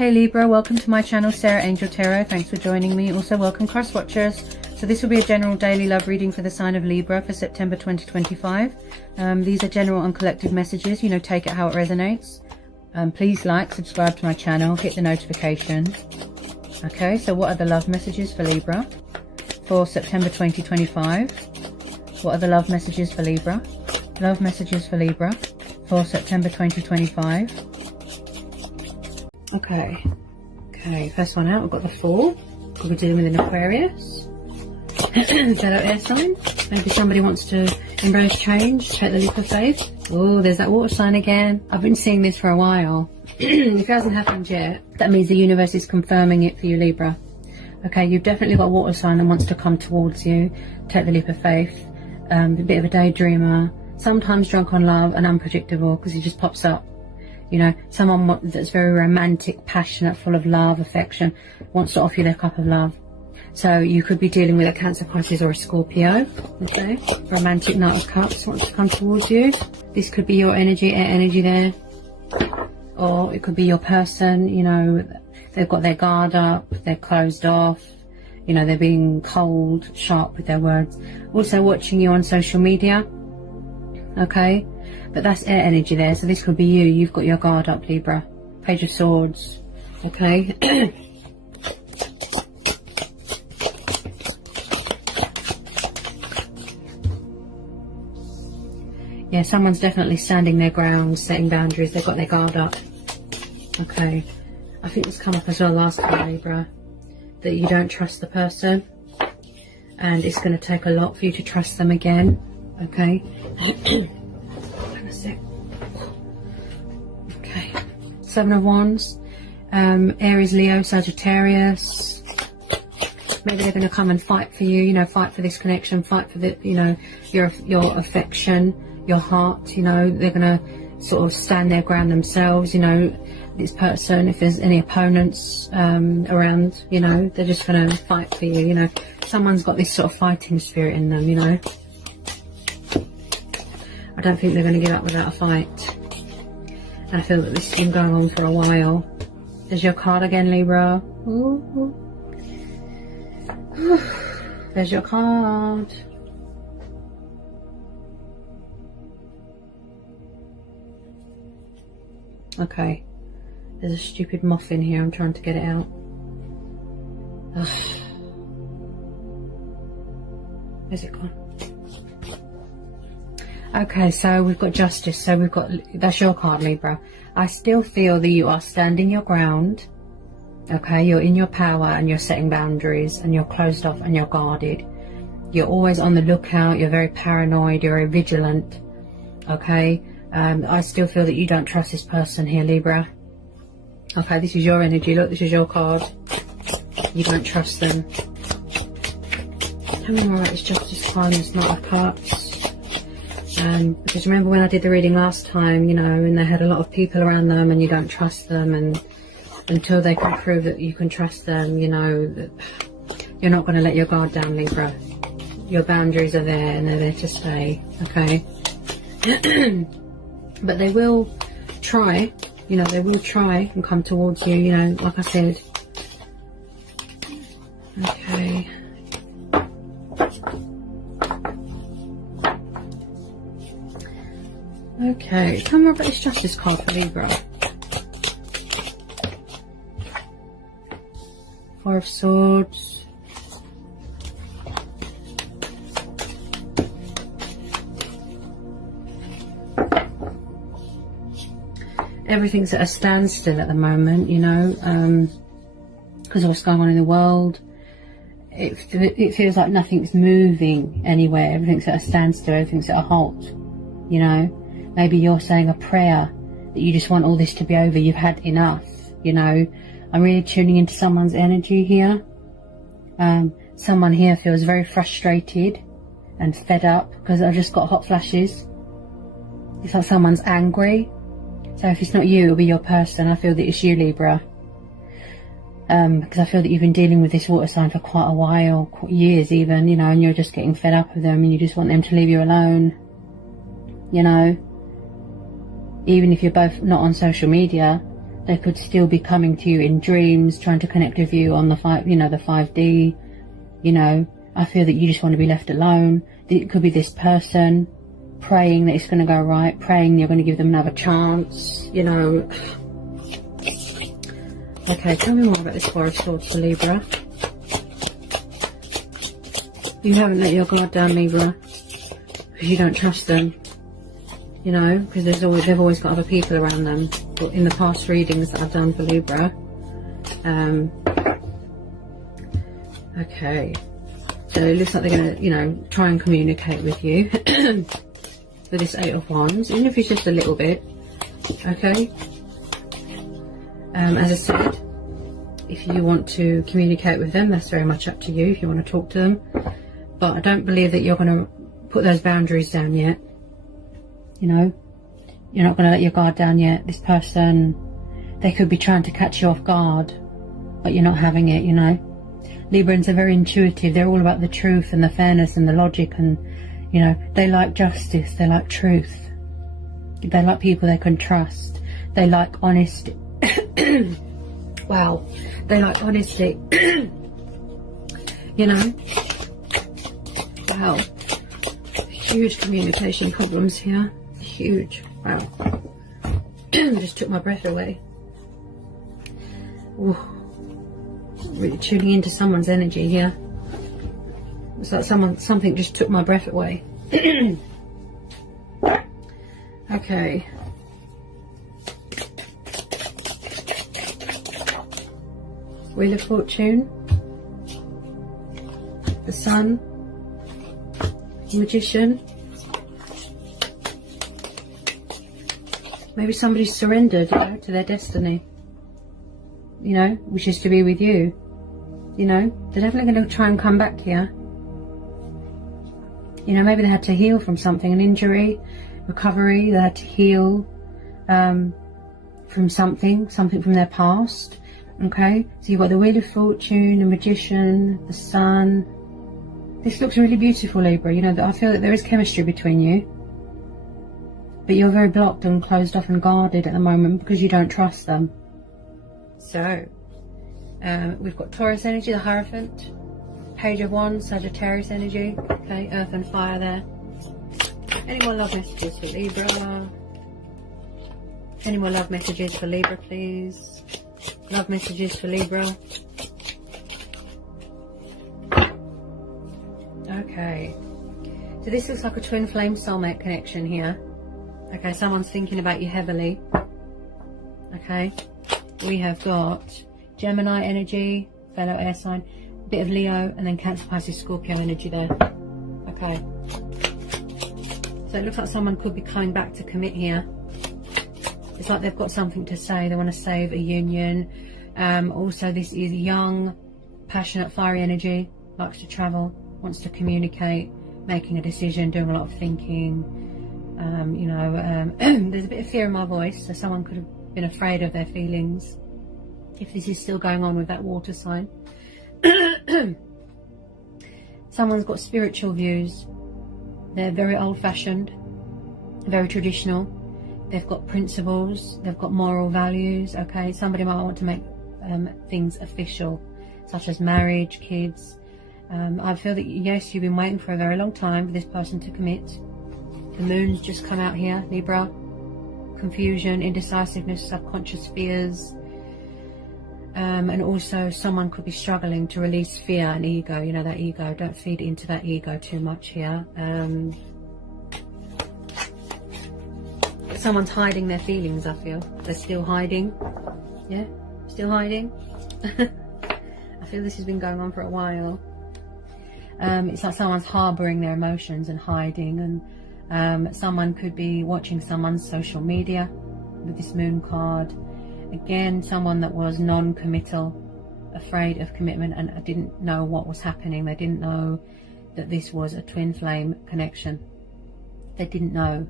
Hey Libra, welcome to my channel, Sarah Angel Tarot. Thanks for joining me. Also welcome cross watchers. So this will be a general daily love reading for the sign of Libra for September 2025. These are general and collective messages, you know, take it how it resonates. Please like, subscribe to my channel, hit the notification. Okay, so what are the love messages for Libra for September 2025? What are the love messages for Libra? Love messages for Libra for September 2025. Okay, first one out, we've got the Fool. We'll be dealing with an Aquarius. Fellow air sign. Maybe somebody wants to embrace change, take the leap of faith. Oh, there's that water sign again. I've been seeing this for a while. If it hasn't happened yet, that means the universe is confirming it for you, Libra. Okay, you've definitely got a water sign that wants to come towards you, take the leap of faith. A bit of a daydreamer, sometimes drunk on love and unpredictable because he just pops up. You know, someone that's very romantic, passionate, full of love, affection, wants to offer you their cup of love. So you could be dealing with a Cancer, Pisces or a Scorpio. Okay, romantic Knight of Cups wants to come towards you. This could be your energy, air energy there. Or it could be your person, you know, they've got their guard up, they're closed off. You know, they're being cold, sharp with their words. Also watching you on social media. Okay. But that's air energy there, so this could be you. You've got your guard up, Libra. Page of Swords. Okay. Yeah, someone's definitely standing their ground, setting boundaries. They've got their guard up. Okay. I think it's come up as well last time, Libra, that you don't trust the person. And it's going to take a lot for you to trust them again. Okay. Okay, Seven of Wands, Aries, Leo, Sagittarius. Maybe they're going to come and fight for you, you know, fight for this connection, fight for the, you know, your affection, your heart, you know. They're going to sort of stand their ground themselves, you know. This person, if there's any opponents around, you know, they're just going to fight for you, you know. Someone's got this sort of fighting spirit in them, you know. I don't think they're going to give up without a fight. I feel that this has been going on for a while. There's your card again, Libra. Ooh. There's your card. Okay. There's a stupid moth in here. I'm trying to get it out. Ugh. Where's it gone? Okay, so we've got Justice. So we've got, that's your card, Libra. I still feel that you are standing your ground. Okay, you're in your power and you're setting boundaries and you're closed off and you're guarded. You're always on the lookout. You're very paranoid. You're very vigilant. Okay, I still feel that you don't trust this person here, Libra. Okay, this is your energy. Look, this is your card. You don't trust them. Tell me more about this Justice card and this Knight of Cups. Because remember when I did the reading last time, you know, and they had a lot of people around them and you don't trust them, and until they can prove that you can trust them, you know, that you're not going to let your guard down, Libra. Your boundaries are there and they're there to stay, okay? But they will try, you know, they will try and come towards you, you know, like I said. Okay. Okay, tell me more about this Justice card for Libra. Four of Swords. Everything's at a standstill at the moment, you know, because of what's going on in the world. It feels like nothing's moving anywhere. Everything's at a standstill, everything's at a halt, you know. Maybe you're saying a prayer that you just want all this to be over. You've had enough, you know. I'm really tuning into someone's energy here. Someone here feels very frustrated and fed up because I've just got hot flashes. It's like someone's angry. So if it's not you, it'll be your person. I feel that it's you, Libra. Because I feel that you've been dealing with this water sign for quite a while, years even, you know, and you're just getting fed up with them and you just want them to leave you alone, you know. Even if you're both not on social media, They could still be coming to you in dreams, trying to connect with you on the the 5D. You know, I feel that you just want to be left alone. It could be this person praying that it's going to go right, praying you're going to give them another chance, you know. Okay, tell me more about this Four of Swords for Libra. You haven't let your guard down, Libra, because you don't trust them. You know, because they've always got other people around them. But in the past readings that I've done for Libra, okay, so it looks like they're going to, you know, try and communicate with you with this Eight of Wands, even if it's just a little bit. Okay. As I said, if you want to communicate with them, that's very much up to you. If you want to talk to them, but I don't believe that you're going to put those boundaries down yet. You know, you're not going to let your guard down yet. This person, they could be trying to catch you off guard, but you're not having it, you know. Librans are very intuitive. They're all about the truth and the fairness and the logic, and, you know, they like justice. They like truth. They like people they can trust. They like honesty. Wow. They like honesty. You know. Wow. Huge communication problems here. Huge. Wow. Just took my breath away. Ooh. Really tuning into someone's energy here. It's like something just took my breath away. Okay. Wheel of Fortune. The Sun. Magician. Maybe somebody's surrendered, you know, to their destiny. You know, which is to be with you. You know, they're definitely going to try and come back here. You know, maybe they had to heal from something, an injury, recovery. They had to heal from something from their past. Okay, so you've got the Wheel of Fortune, the Magician, the Sun. This looks really beautiful, Libra. You know, I feel that there is chemistry between you. But you're very blocked and closed off and guarded at the moment because you don't trust them. So, we've got Taurus energy, the Hierophant. Page of Wands, Sagittarius energy. Okay, Earth and Fire there. Any more love messages for Libra? Any more love messages for Libra, please? Love messages for Libra. Okay. So this looks like a twin flame soulmate connection here. Okay, someone's thinking about you heavily. Okay. We have got Gemini energy, fellow air sign, a bit of Leo, and then Cancer, Pisces, Scorpio energy there. Okay. So it looks like someone could be coming back to commit here. It's like they've got something to say. They want to save a union. Also, this is young, passionate, fiery energy. Likes to travel, wants to communicate, making a decision, doing a lot of thinking. You know, there's a bit of fear in my voice, so someone could have been afraid of their feelings. If this is still going on with that water sign. Someone's got spiritual views. They're very old-fashioned, very traditional. They've got principles. They've got moral values. Okay, somebody might want to make things official, such as marriage, kids. I feel that, yes, you've been waiting for a very long time for this person to commit. The moon's just come out here, Libra. Confusion, indecisiveness, subconscious fears. And also someone could be struggling to release fear and ego. You know, that ego. Don't feed into that ego too much here. Someone's hiding their feelings, I feel. They're still hiding. Yeah? Still hiding. I feel this has been going on for a while. It's like someone's harbouring their emotions and hiding. And someone could be watching someone's social media with this moon card. Again, someone that was non-committal, afraid of commitment, and didn't know what was happening. They didn't know that this was a twin flame connection. They didn't know.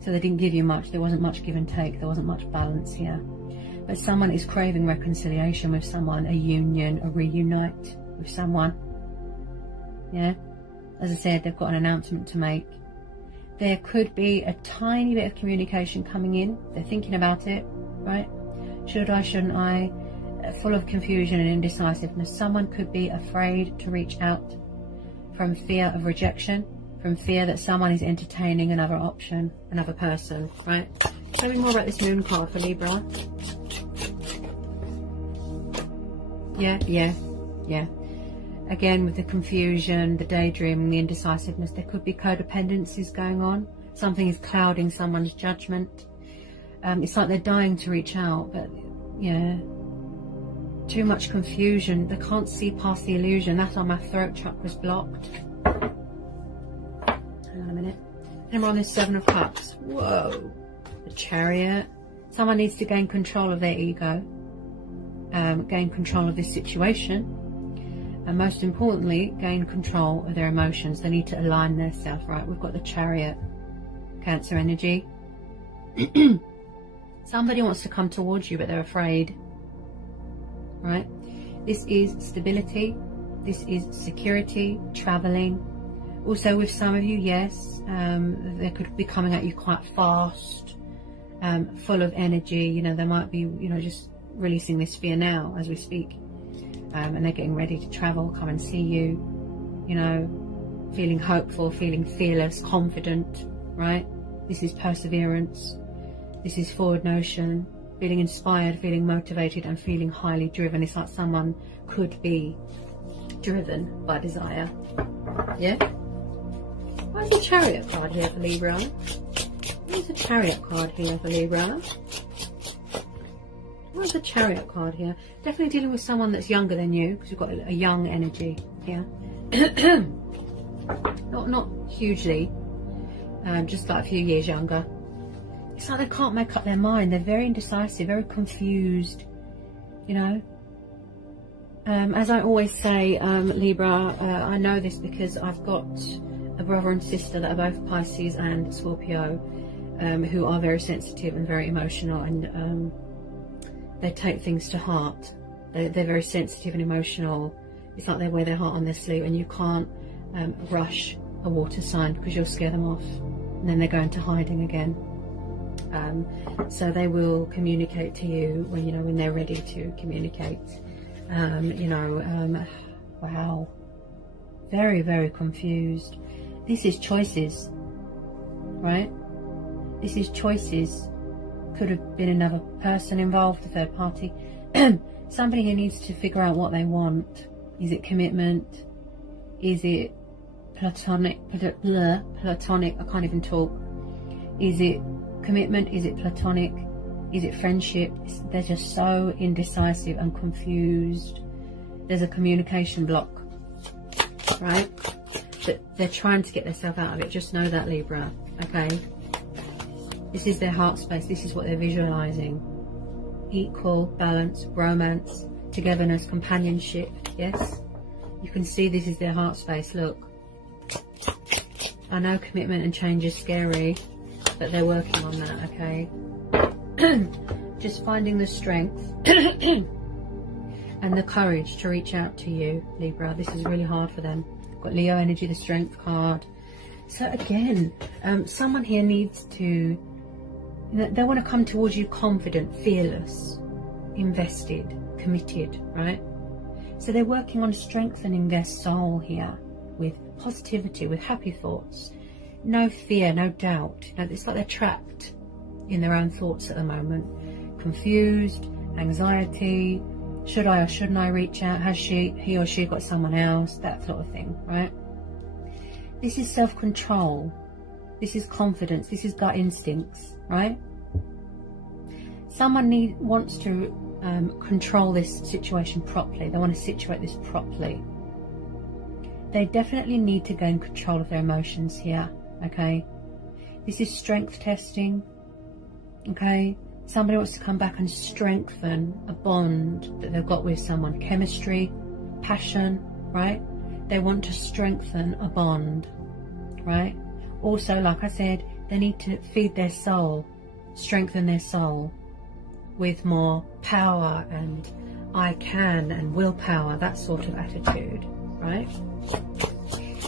So they didn't give you much. There wasn't much give and take. There wasn't much balance here. But someone is craving reconciliation with someone, a union, a reunite with someone. Yeah? As I said, they've got an announcement to make. There could be a tiny bit of communication coming in. They're thinking about it, right? Should I, shouldn't I? Full of confusion and indecisiveness. Someone could be afraid to reach out from fear of rejection, from fear that someone is entertaining another option, another person, right? Tell me more about this moon card for Libra. Yeah. Again, with the confusion, the daydreaming, the indecisiveness, there could be codependencies going on. Something is clouding someone's judgment. It's like they're dying to reach out, but yeah, too much confusion. They can't see past the illusion. That's why my throat chakra's blocked. Hang on a minute. And we're on this 7 of Cups. Whoa. The Chariot. Someone needs to gain control of their ego. Gain control of this situation. And most importantly, gain control of their emotions. They need to align themselves, right? We've got the Chariot. Cancer energy. Somebody wants to come towards you, but they're afraid. Right? This is stability. This is security, traveling. Also with some of you, yes, they could be coming at you quite fast, full of energy. You know, they might be, you know, just releasing this fear now as we speak. And they're getting ready to travel, come and see you, you know, feeling hopeful, feeling fearless, confident, right? This is perseverance. This is forward motion, feeling inspired, feeling motivated, and feeling highly driven. It's like someone could be driven by desire. Yeah? Where's the Chariot card here for Libra? Where's the Chariot card here for Libra? Where's the Chariot card here? Definitely dealing with someone that's younger than you, because you've got a young energy here. not hugely, just like a few years younger. It's like they can't make up their mind. They're very indecisive, very confused, you know. As I always say, Libra, I know this because I've got a brother and sister that are both Pisces and Scorpio, who are very sensitive and very emotional, and they take things to heart. They're very sensitive and emotional. It's like they wear their heart on their sleeve, and you can't rush a water sign because you'll scare them off, and then they go into hiding again. So they will communicate to you when, you know, when they're ready to communicate. Wow, very, very confused. This is choices, right? This is choices. Could have been another person involved, a third party. Somebody who needs to figure out what they want. Is it commitment? Is it platonic? Platonic, I can't even talk. Is it commitment? Is it platonic? Is it friendship? They're just so indecisive and confused. There's a communication block, right? But they're trying to get themselves out of it. Just know that, Libra, okay? This is their heart space. This is what they're visualizing. Equal, balance, romance, togetherness, companionship. Yes? You can see this is their heart space. Look. I know commitment and change is scary, but they're working on that, okay? Just finding the strength and the courage to reach out to you, Libra. This is really hard for them. Got Leo energy, the Strength card. So again, someone here needs to, they want to come towards you confident, fearless, invested, committed, right? So they're working on strengthening their soul here with positivity, with happy thoughts. No fear, no doubt. You know, it's like they're trapped in their own thoughts at the moment. Confused, anxiety. Should I or shouldn't I reach out? Has he or she got someone else? That sort of thing, right? This is self-control. This is confidence. This is gut instincts, right? Someone wants to control this situation properly. They want to situate this properly. They definitely need to gain control of their emotions here, okay? This is strength testing, okay? Somebody wants to come back and strengthen a bond that they've got with someone. Chemistry, passion, right? They want to strengthen a bond, right? Also, like I said, they need to feed their soul, strengthen their soul with more power and I can and willpower, that sort of attitude, right?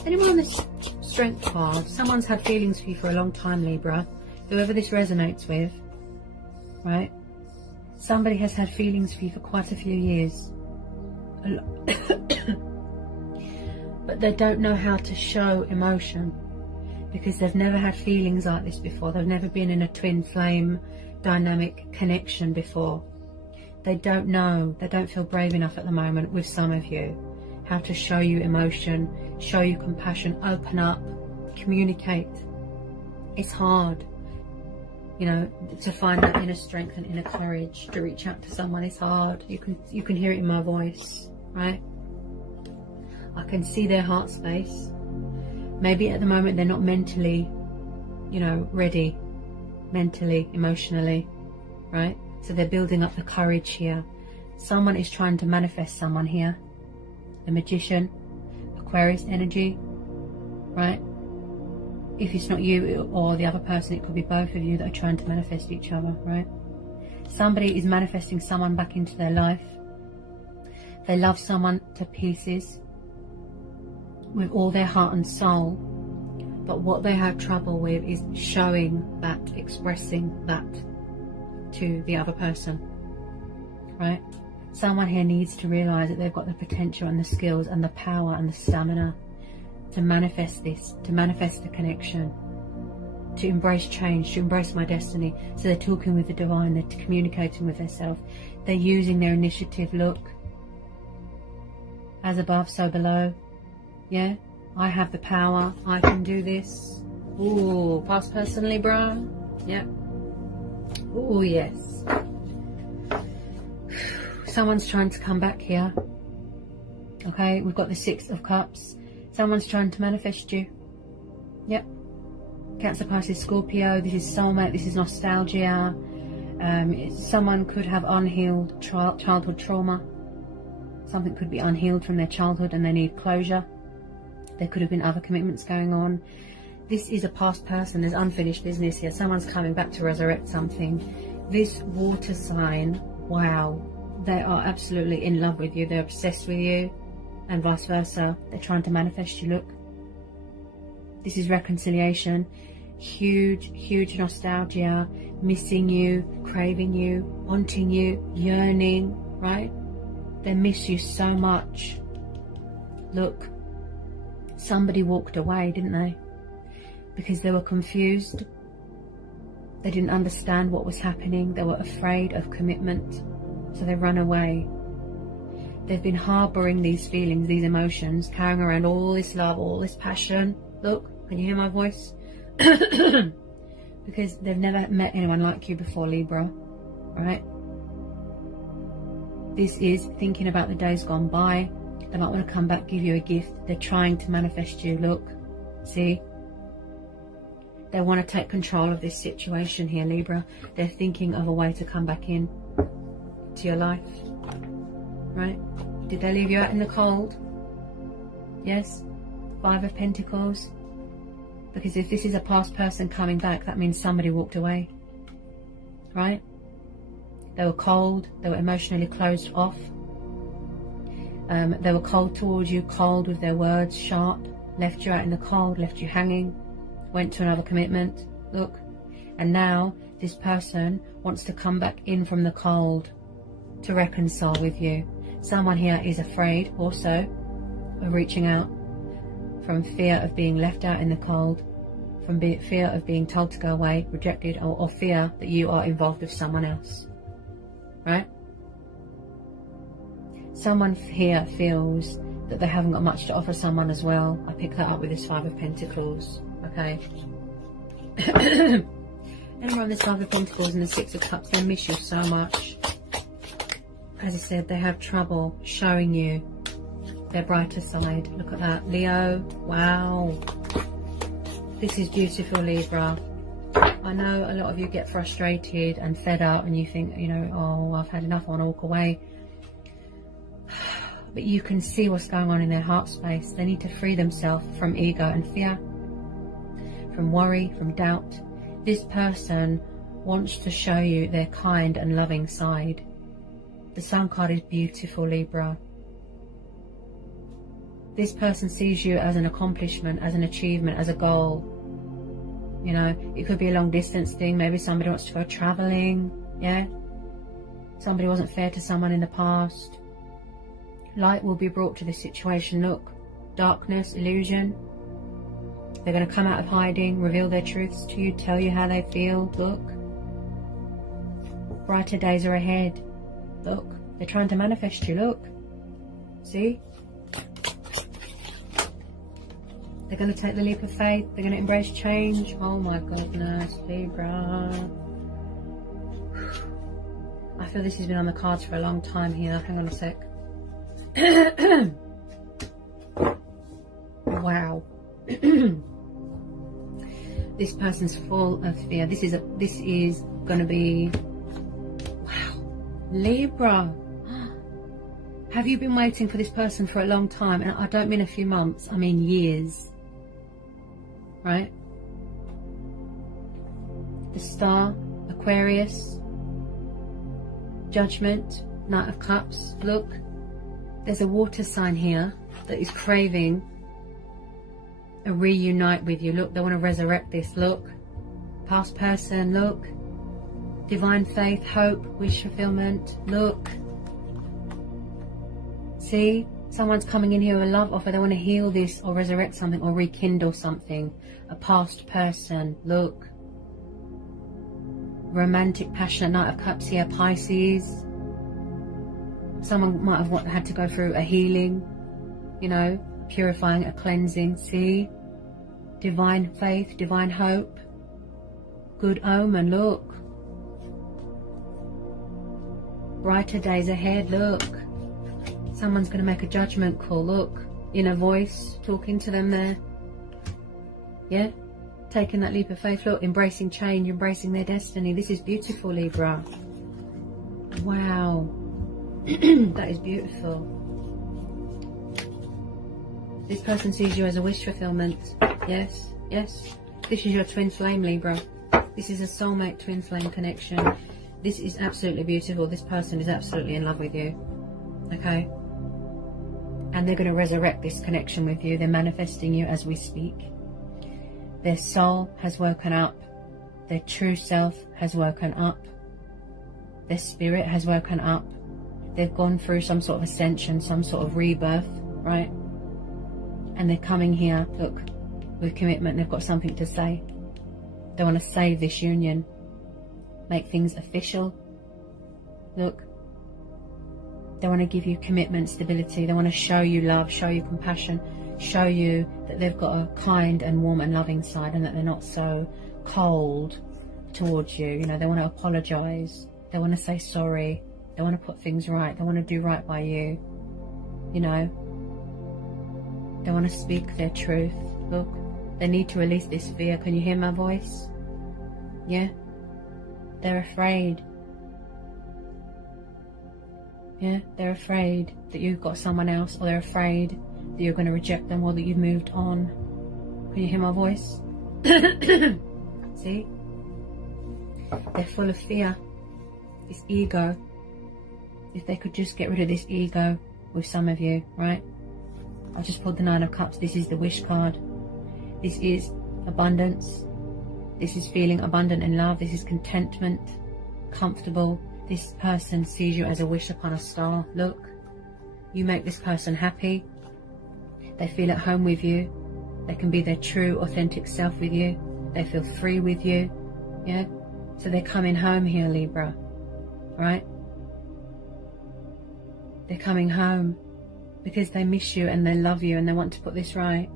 Anyone on this Strength card, someone's had feelings for you for a long time, Libra. Whoever this resonates with, right? Somebody has had feelings for you for quite a few years. But they don't know how to show emotion because they've never had feelings like this before. They've never been in a twin flame dynamic connection before. They don't know, they don't feel brave enough at the moment with some of you how to show you emotion, show you compassion, open up, communicate. It's hard, you know, to find that inner strength and inner courage to reach out to someone. It's hard. You can hear it in my voice, right? I can see their heart space. Maybe at the moment they're not mentally, you know, ready, mentally, emotionally, right? So they're building up the courage here. Someone is trying to manifest someone here. The Magician, Aquarius energy, right? If it's not you or the other person, it could be both of you that are trying to manifest each other, right? Somebody is manifesting someone back into their life. They love someone to pieces with all their heart and soul, but what they have trouble with is showing that, expressing that to the other person, right? Someone here needs to realize that they've got the potential and the skills and the power and the stamina to manifest this, to manifest the connection, to embrace change, to embrace my destiny. So they're talking with the divine, they're communicating with themselves, they're using their initiative. Look, as above, so below. Yeah, I have the power, I can do this. Ooh, past person, Libra. Yeah. Ooh, yes. Someone's trying to come back here. Okay, we've got the Six of Cups. Someone's trying to manifest you. Yep. Cancer, Pisces, Scorpio. This is soulmate. This is nostalgia. Someone could have unhealed childhood trauma. Something could be unhealed from their childhood and they need closure. There could have been other commitments going on. This is a past person. There's unfinished business here. Someone's coming back to resurrect something. This water sign, wow. They are absolutely in love with you. They're obsessed with you. And vice versa. They're trying to manifest you. Look. This is reconciliation. Huge, huge nostalgia. Missing you. Craving you. Wanting you. Yearning. Right? They miss you so much. Look. Somebody walked away, didn't they? Because they were confused. They didn't understand what was happening. They were afraid of commitment. So they ran away. They've been harboring these feelings, these emotions, carrying around all this love, all this passion. Look, can you hear my voice? Because they've never met anyone like you before, Libra. Right? This is thinking about the days gone by. They might want to come back, give you a gift. They're trying to manifest you. Look. See? They want to take control of this situation here, Libra. They're thinking of a way to come back in to your life. Right? Did they leave you out in the cold? Yes? Five of Pentacles. Because if this is a past person coming back, that means somebody walked away. Right? They were cold. They were emotionally closed off. They were cold towards you, cold with their words, sharp. Left you out in the cold, left you hanging. Went to another commitment. Look. And now this person wants to come back in from the cold to reconcile with you. Someone here is afraid also of reaching out from fear of being left out in the cold, from fear of being told to go away, rejected, or fear that you are involved with someone else. Right? Someone here feels that they haven't got much to offer someone as well. I pick that up with this Five of Pentacles. Okay. Anyone with this Five of Pentacles and the Six of Cups, they miss you so much. As I said, they have trouble showing you their brighter side. Look at that. Leo. Wow. This is beautiful, Libra. I know a lot of you get frustrated and fed up and you think, you know, oh, I've had enough, I want to walk away. But you can see what's going on in their heart space. They need to free themselves from ego and fear, from worry, from doubt. This person wants to show you their kind and loving side. The Sun card is beautiful, Libra. This person sees you as an accomplishment, as an achievement, as a goal. You know, it could be a long distance thing. Maybe somebody wants to go traveling. Yeah. Somebody wasn't fair to someone in the past. Light will be brought to this situation. Look, darkness, illusion. They're going to come out of hiding, reveal their truths to you, tell you how they feel. Look, brighter days are ahead. Look, they're trying to manifest you. Look, see? They're going to take the leap of faith. They're going to embrace change. Oh my goodness, Libra. I feel this has been on the cards for a long time here. Hang on a sec. Wow. This person's full of fear. This is going to be, wow, Libra. Have you been waiting for this person for a long time? And I don't mean a few months, I mean years. Right? The Star, Aquarius, Judgment, Knight of Cups. Look, there's a water sign here that is craving a reunite with you. Look, they want to resurrect this. Look, past person. Look, divine faith, hope, wish fulfillment. Look, see, someone's coming in here with a love offer. They want to heal this or resurrect something or rekindle something. A past person. Look, romantic, passionate, Knight of Cups here, Pisces. Someone might have had to go through a healing, you know, purifying, a cleansing. See, divine faith, divine hope, good omen. Look, brighter days ahead. Look, someone's going to make a judgment call. Look, inner voice talking to them there. Yeah, taking that leap of faith. Look, embracing change, embracing their destiny. This is beautiful, Libra. Wow. That is beautiful. This person sees you as a wish fulfillment. Yes, yes. This is your twin flame, Libra. This is a soulmate twin flame connection. This is absolutely beautiful. This person is absolutely in love with you. Okay? And they're going to resurrect this connection with you. They're manifesting you as we speak. Their soul has woken up. Their true self has woken up. Their spirit has woken up. They've gone through some sort of ascension, some sort of rebirth, right? And they're coming here, look, with commitment. They've got something to say. They want to save this union. Make things official. Look. They want to give you commitment, stability. They want to show you love, show you compassion, show you that they've got a kind and warm and loving side and that they're not so cold towards you. You know, they want to apologize. They want to say sorry. They want to put things right. They want to do right by you. You know, they want to speak their truth. Look, they need to release this fear. Can you hear my voice? Yeah? They're afraid. Yeah, they're afraid that you've got someone else, or they're afraid that you're going to reject them, or that you've moved on. Can you hear my voice? See? They're full of fear. This ego. If they could just get rid of this ego with some of you, right? I just pulled the Nine of Cups. This is the wish card. This is abundance. This is feeling abundant in love. This is contentment, comfortable. This person sees you as a wish upon a star. Look, you make this person happy. They feel at home with you. They can be their true, authentic self with you. They feel free with you. Yeah? So they're coming home here, Libra. Right? They're coming home because they miss you and they love you and they want to put this right.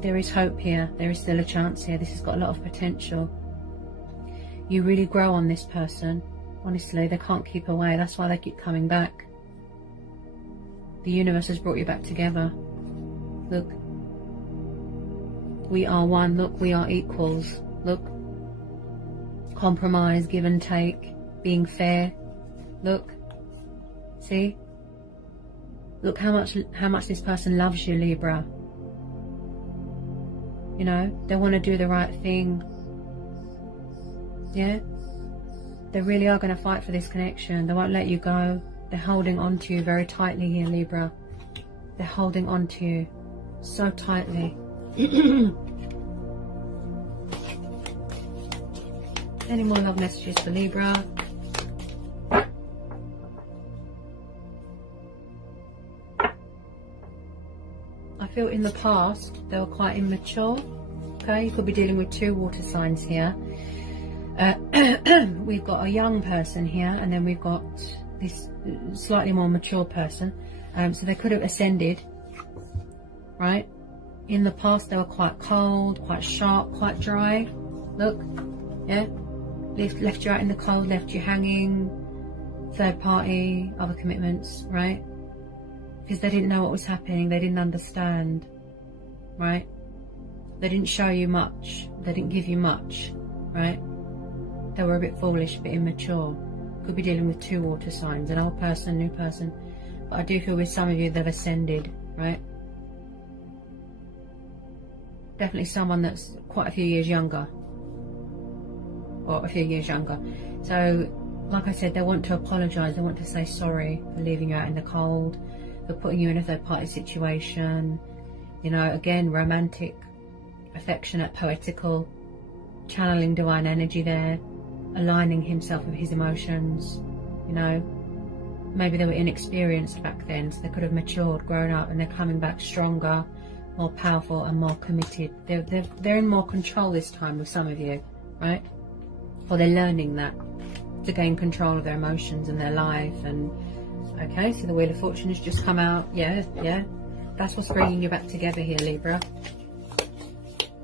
There is hope here. There is still a chance here. This has got a lot of potential. You really grow on this person. Honestly, they can't keep away. That's why they keep coming back. The universe has brought you back together. Look. We are one. Look, we are equals. Look. Compromise, give and take, being fair. Look. See? Look how much this person loves you, Libra. You know, they want to do the right thing. Yeah? They really are going to fight for this connection. They won't let you go. They're holding on to you very tightly here, Libra. They're holding on to you so tightly. Any more love messages for Libra? I feel in the past they were quite immature. Okay, you could be dealing with 2 water signs here. We've got a young person here, and then we've got this slightly more mature person. So they could have ascended, right? In the past they were quite cold, quite sharp, quite dry. Look, yeah, left you out in the cold, left you hanging, third party, other commitments, right? Because they didn't know what was happening, they didn't understand, right? They didn't show you much, they didn't give you much, right? They were a bit foolish, a bit immature. Could be dealing with 2 water signs, an old person, new person. But I do feel with some of you they've ascended, right? Definitely someone that's quite a few years younger, or a few years younger. So like I said, they want to apologize, they want to say sorry for leaving you out in the cold, for putting you in a third party situation. You know, again, romantic, affectionate, poetical, channeling divine energy there, aligning himself with his emotions. You know, maybe they were inexperienced back then, so they could have matured, grown up, and they're coming back stronger, more powerful and more committed. They're in more control this time with some of you, right? Or they're learning that, to gain control of their emotions and their life. And okay, so the Wheel of Fortune has just come out. Yeah, that's what's bringing you back together here, Libra.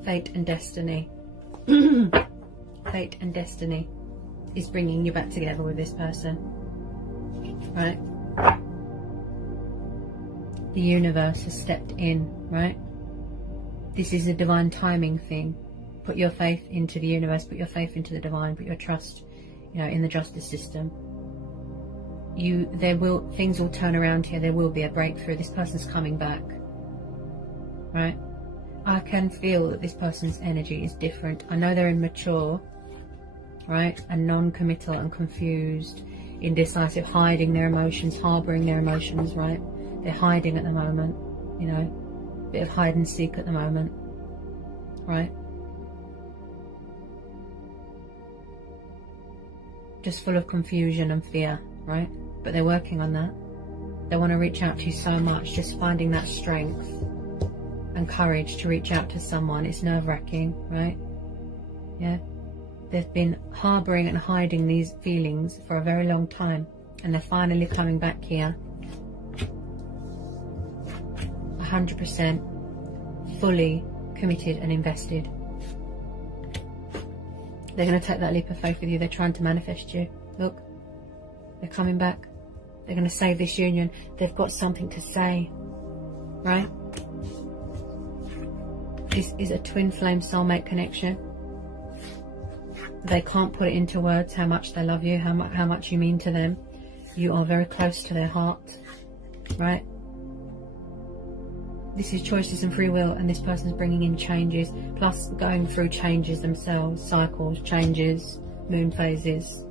Fate and destiny. Fate and destiny is bringing you back together with this person, right? The universe has stepped in, right? This is a divine timing thing. Put your faith into the universe, put your faith into the divine, put your trust, you know, in the justice system. Things will turn around here. There will be a breakthrough. This person's coming back, right? I can feel that this person's energy is different. I know they're immature, right, and non-committal and confused, indecisive, hiding their emotions, harboring their emotions, right? They're hiding at the moment, you know, bit of hide and seek at the moment, right? Just full of confusion and fear, right? But they're working on that. They want to reach out to you so much, just finding that strength and courage to reach out to someone. It's nerve-wracking, right? Yeah, they've been harboring and hiding these feelings for a very long time, and they're finally coming back here 100% fully committed and invested. They're going to take that leap of faith with you. They're trying to manifest you. Look, they're coming back. They're going to save this union. They've got something to say, right? This is a twin flame soulmate connection. They can't put it into words how much they love you, how much you mean to them. You are very close to their heart, right? This is choices and free will, and this person's bringing in changes, plus going through changes themselves, cycles, changes, moon phases.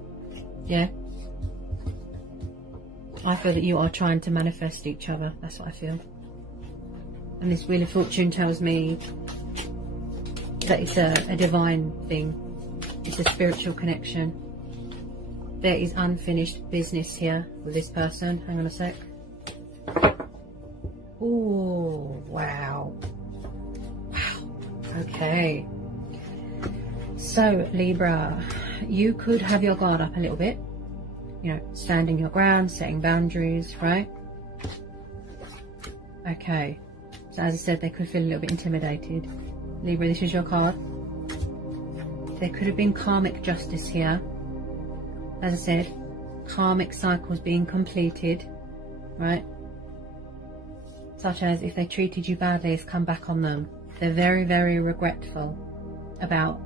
Yeah, I feel that you are trying to manifest each other. That's what I feel. And this Wheel of Fortune tells me that it's a divine thing. It's a spiritual connection. There is unfinished business here with this person. Hang on a sec. Oh, wow. Wow. Okay. So, Libra, you could have your guard up a little bit. You know, standing your ground, setting boundaries, right? Okay. So, as I said, they could feel a little bit intimidated. Libra, this is your card. There could have been karmic justice here. As I said, karmic cycles being completed, right? Such as if they treated you badly, it's come back on them. They're very, very regretful about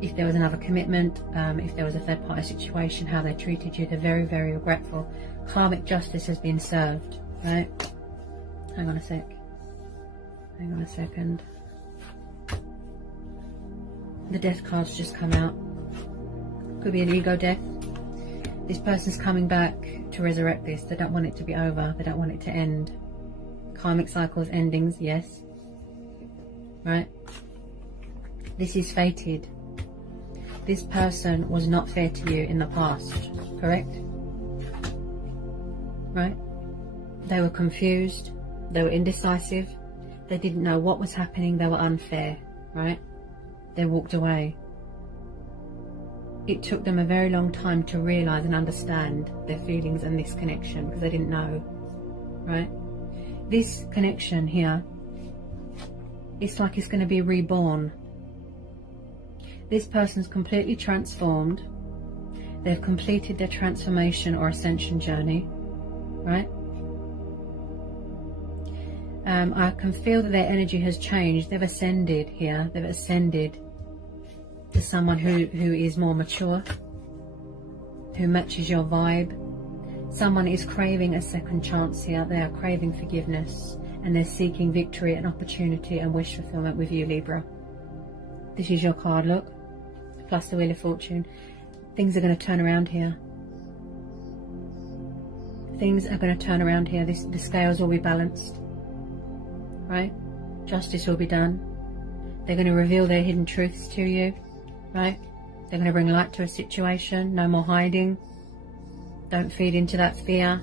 if there was another commitment, if there was a third party situation, how they treated you. They're very, very regretful. Karmic justice has been served, right? Hang on a sec. Hang on a second. The death card's just come out. Could be an ego death. This person's coming back to resurrect this. They don't want it to be over. They don't want it to end. Karmic cycles, endings, yes. Right? This is fated. this person was not fair to you in the past, correct? Right? They were confused, they were indecisive, they didn't know what was happening, they were unfair, right? They walked away. It took them a very long time to realise and understand their feelings and this connection, because they didn't know, right? This connection here, it's like it's going to be reborn. This person's completely transformed. They've completed their transformation or ascension journey, right? I can feel that their energy has changed. They've ascended here. They've ascended to someone who is more mature, who matches your vibe. Someone is craving a second chance here. They are craving forgiveness, and they're seeking victory and opportunity and wish fulfillment with you, Libra. This is your card, look, plus the Wheel of Fortune. Things are going to turn around here. Things are going to turn around here. The scales will be balanced, right? Justice will be done. They're going to reveal their hidden truths to you, right? They're going to bring light to a situation. No more hiding. Don't feed into that fear,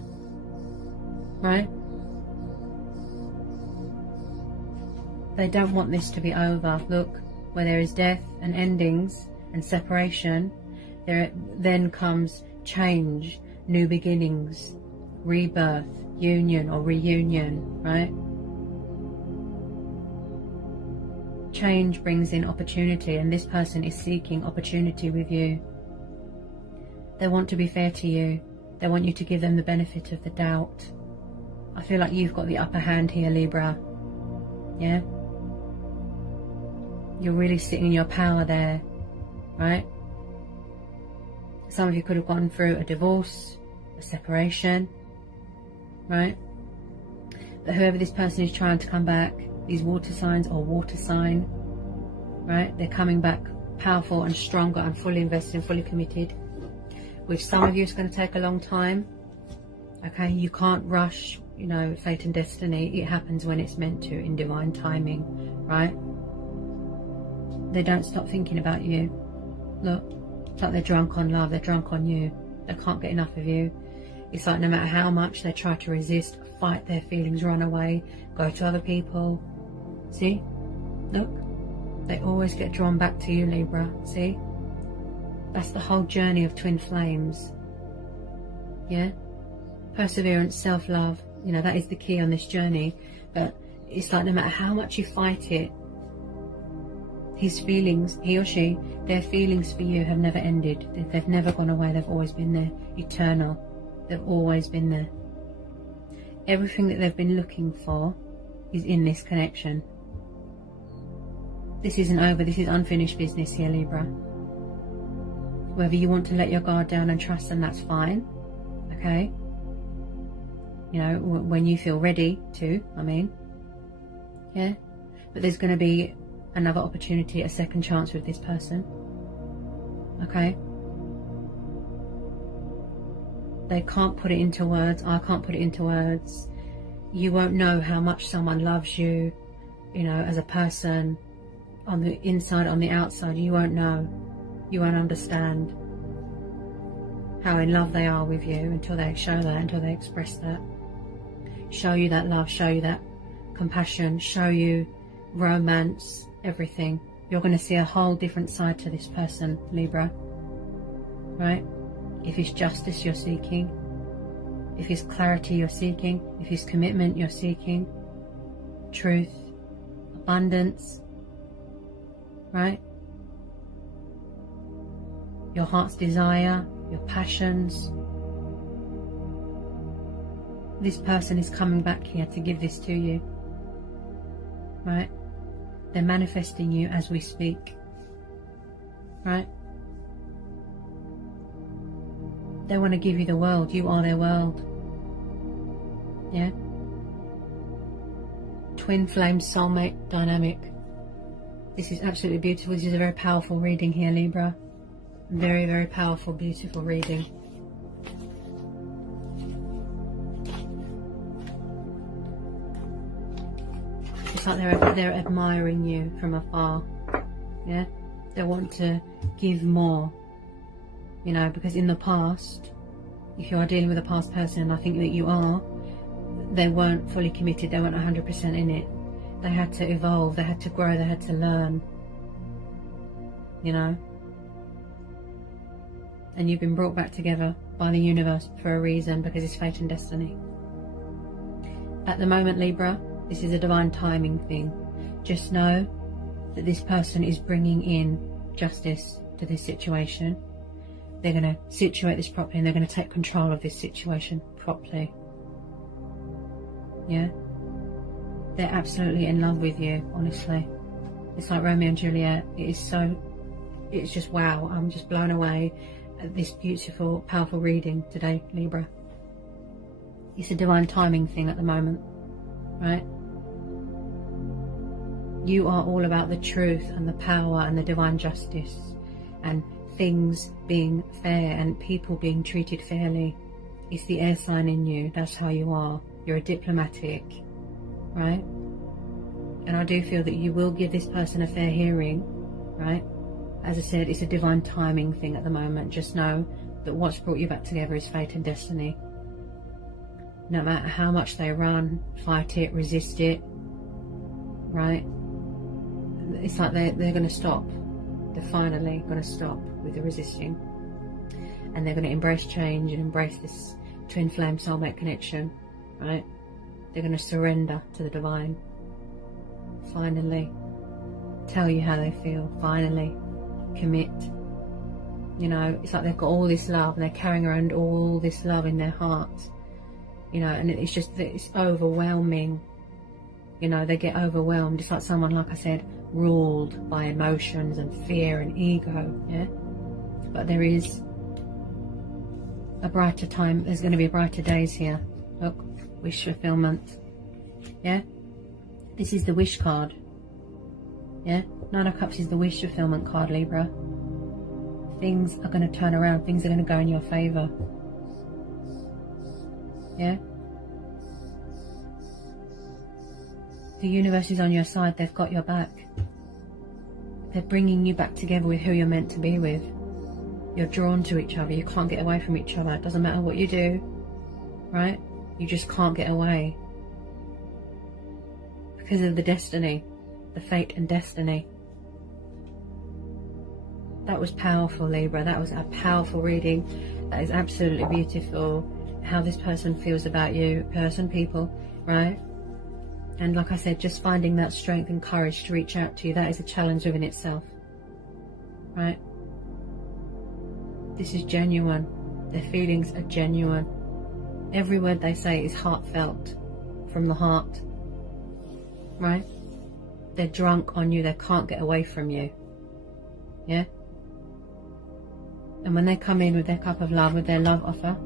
right? They don't want this to be over. Look, where there is death and endings and separation, there then comes change, new beginnings, rebirth, union or reunion, right? Change brings in opportunity, and this person is seeking opportunity with you. They want to be fair to you. They want you to give them the benefit of the doubt. I feel like you've got the upper hand here, Libra. Yeah? You're really sitting in your power there, right? Some of you could have gone through a divorce, a separation, right? But whoever this person is trying to come back, these water signs or water sign, right? They're coming back powerful and stronger and fully invested and fully committed. With some of you, it's going to take a long time. Okay, you can't rush, you know, fate and destiny. It happens when it's meant to, in divine timing, right? They don't stop thinking about you. Look, it's like they're drunk on love. They're drunk on you. They can't get enough of you. It's like no matter how much they try to resist, fight their feelings, run away, go to other people. See? Look, they always get drawn back to you, Libra. See? That's the whole journey of twin flames. Yeah? Perseverance, self-love, you know, that is the key on this journey. But it's like no matter how much you fight it, his feelings, he or she, their feelings for you have never ended. They've never gone away. They've always been there. Eternal. They've always been there. Everything that they've been looking for is in this connection. This isn't over. This is unfinished business here, Libra. Whether you want to let your guard down and trust them, that's fine. Okay? You know, when you feel ready to, I mean. Yeah? But there's going to be another opportunity, a second chance with this person. Okay? They can't put it into words. I can't put it into words. You won't know how much someone loves you, you know, as a person. On the inside, on the outside, you won't know. You won't understand how in love they are with you until they show that, until they express that. Show you that love, show you that compassion, show you romance, everything. You're going to see a whole different side to this person, Libra. Right? If it's justice you're seeking, if it's clarity you're seeking, if it's commitment you're seeking, truth, abundance, right? Your heart's desire, your passions. This person is coming back here to give this to you, right? They're manifesting you as we speak, right? They want to give you the world. You are their world. Yeah? Twin flame soulmate dynamic. This is absolutely beautiful. This is a very powerful reading here, Libra. Very, very powerful, beautiful reading. It's like they're admiring you from afar. Yeah? They want to give more, you know, because in the past, if you are dealing with a past person, and I think that you are, they weren't fully committed, they weren't 100% in it. They had to evolve, they had to grow, they had to learn, you know. And you've been brought back together by the universe for a reason, because it's fate and destiny. At the moment, Libra, this is a divine timing thing. Just know that this person is bringing in justice to this situation. They're going to situate this properly, and they're going to take control of this situation properly. Yeah? They're absolutely in love with you, honestly. It's like Romeo and Juliet. It is so, it's just wow. I'm just blown away at this beautiful, powerful reading today, Libra. It's a divine timing thing at the moment, right? You are all about the truth and the power and the divine justice and things being fair and people being treated fairly. It's the air sign in you. That's how you are. You're a diplomatic, right? And I do feel that you will give this person a fair hearing, right? As I said, it's a divine timing thing at the moment. Just know that what's brought you back together is fate and destiny. No matter how much they run, fight it, resist it, right? It's like they're going to stop. They're finally going to stop with the resisting. And they're going to embrace change and embrace this twin flame soulmate connection, right? They're going to surrender to the divine. Finally. Tell you how they feel. Finally. Commit. You know, it's like they've got all this love and they're carrying around all this love in their heart. You know, and it's just, it's overwhelming. You know, they get overwhelmed. It's like someone, like I said, ruled by emotions and fear and ego, yeah? But there is a brighter time. There's going to be brighter days here. Look, wish fulfillment, yeah? This is the wish card, yeah? Nine of Cups is the wish fulfillment card, Libra. Things are going to turn around. Things are going to go in your favour. Yeah? The universe is on your side. They've got your back. They're bringing you back together with who you're meant to be with. You're drawn to each other. You can't get away from each other. It doesn't matter what you do, right? You just can't get away. Because of the destiny. The fate and destiny. That was powerful, Libra. That was a powerful reading. That is absolutely beautiful. How this person feels about you. People, right? And like I said, just finding that strength and courage to reach out to you, that is a challenge within itself. Right? This is genuine. Their feelings are genuine. Every word they say is heartfelt. From the heart. Right? They're drunk on you. They can't get away from you. Yeah? And when they come in with their cup of love, with their love offer,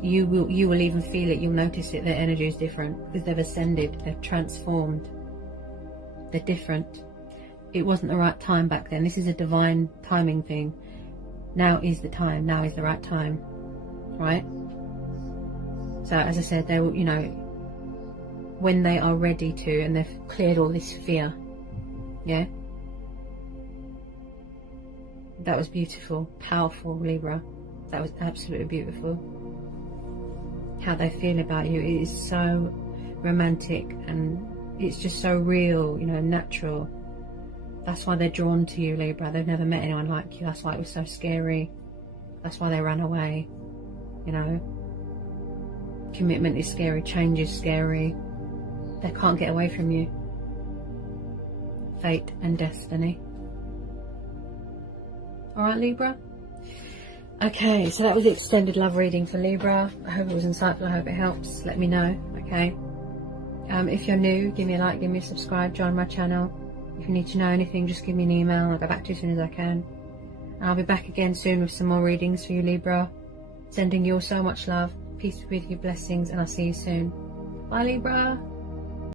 you will even feel it. You'll notice it. Their energy is different because they've ascended. They've transformed. They're different. It wasn't the right time back then. This is a divine timing thing. Now is the time. Now is the right time. Right? So as I said, they will, you know, when they are ready to, and they've cleared all this fear. Yeah? That was beautiful. Powerful, Libra. That was absolutely beautiful. How they feel about you, it is so romantic and it's just so real, you know, natural. That's why they're drawn to you, Libra. They've never met anyone like you. That's why it was so scary. That's why they ran away, you know. Commitment is scary. Change is scary. They can't get away from you. Fate and destiny. Alright, Libra? Okay, so that was the extended love reading for Libra. I hope it was insightful. I hope it helps. Let me know, okay? If you're new, give me a like, give me a subscribe, join my channel. If you need to know anything, just give me an email. I'll get back to you as soon as I can. And I'll be back again soon with some more readings for you, Libra. Sending you all so much love. Peace with you, blessings, and I'll see you soon. Bye, Libra.